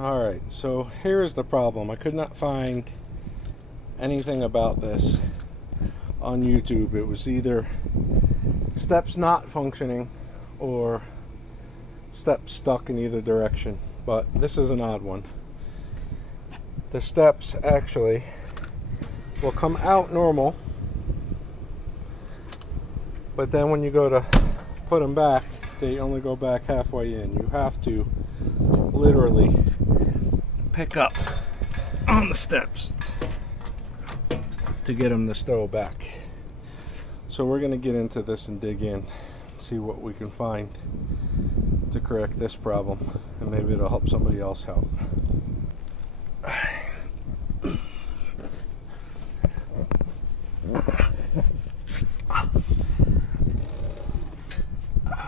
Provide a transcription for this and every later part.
Alright, so here's the problem. I could not find anything about this on YouTube. It was either steps not functioning or steps stuck in either direction. But this is an odd one. The steps actually will come out normal, but then when you go to put them back, they only go back halfway in. You have to literally pick up on the steps to get them to stow back. So we're going to get into this and dig in, see what we can find to correct this problem, and maybe it'll help somebody else out.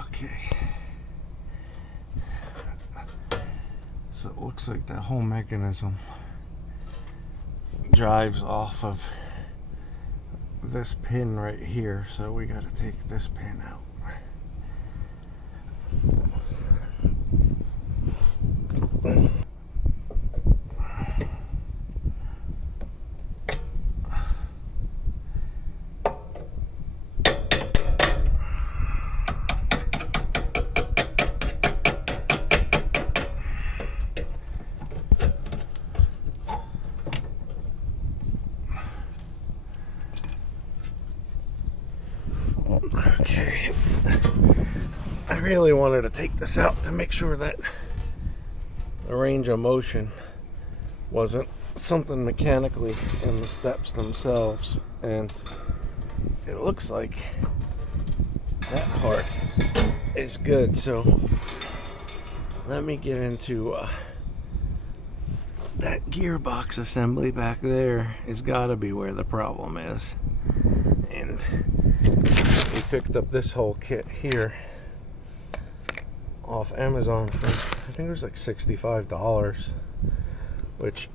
Okay. So it looks like that whole mechanism drives off of this pin right here, so we got to take this pin out. Okay, I really wanted to take this out to make sure that the range of motion wasn't something mechanically in the steps themselves, and it looks like that part is good. So let me get into that gearbox assembly back there. Has got to be where the problem is. And we picked up this whole kit here off Amazon for, I think it was like $65, which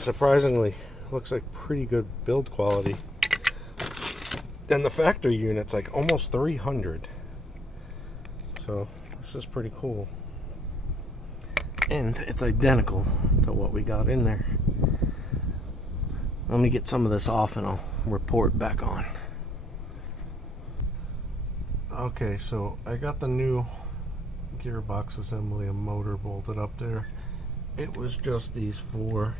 surprisingly looks like pretty good build quality. And the factory unit's like almost $300. So this is pretty cool. And it's identical to what we got in there. Let me get some of this off and I'll report back on. Okay, so I got the new gearbox assembly and motor bolted up there. It was just these 4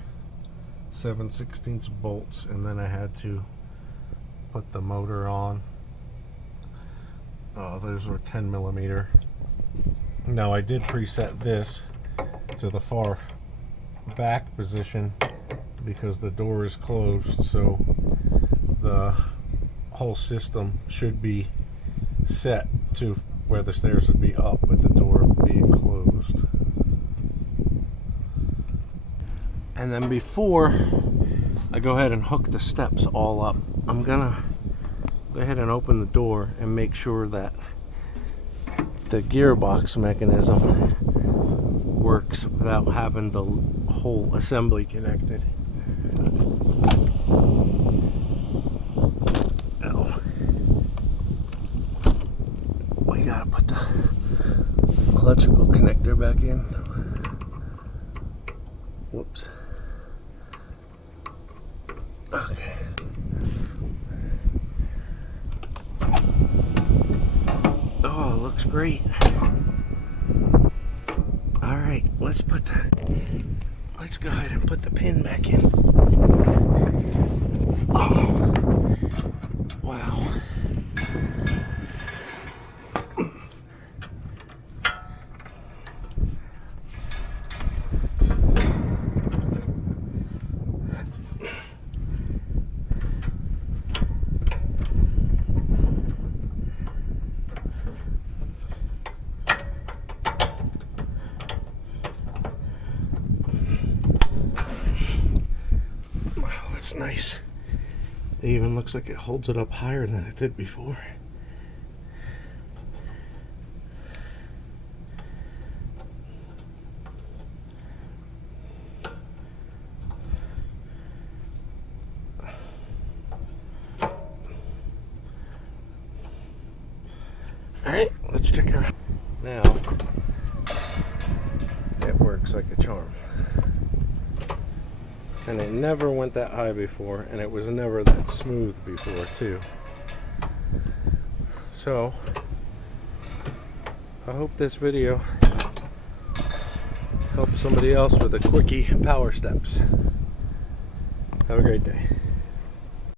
7/16 bolts, and then I had to put the motor on. Those were 10mm. Now I did preset this to the far back position because the door is closed, so the whole system should be set to where the stairs would be up with the door being closed. And then before I go ahead and hook the steps all up, I'm gonna go ahead and open the door and make sure that the gearbox mechanism works without having the whole assembly connected. Oh. We gotta put the electrical connector back in. Whoops. Okay. Oh, it looks great. Alright, let's go ahead and put the pin back in. Oh, wow. That's nice. It even looks like it holds it up higher than it did before. Alright, let's check it out. Now, it works. works like a charm. And it never went that high before, and it was never that smooth before too. So I hope this video helps somebody else with the Kwikee power steps. Have a great day.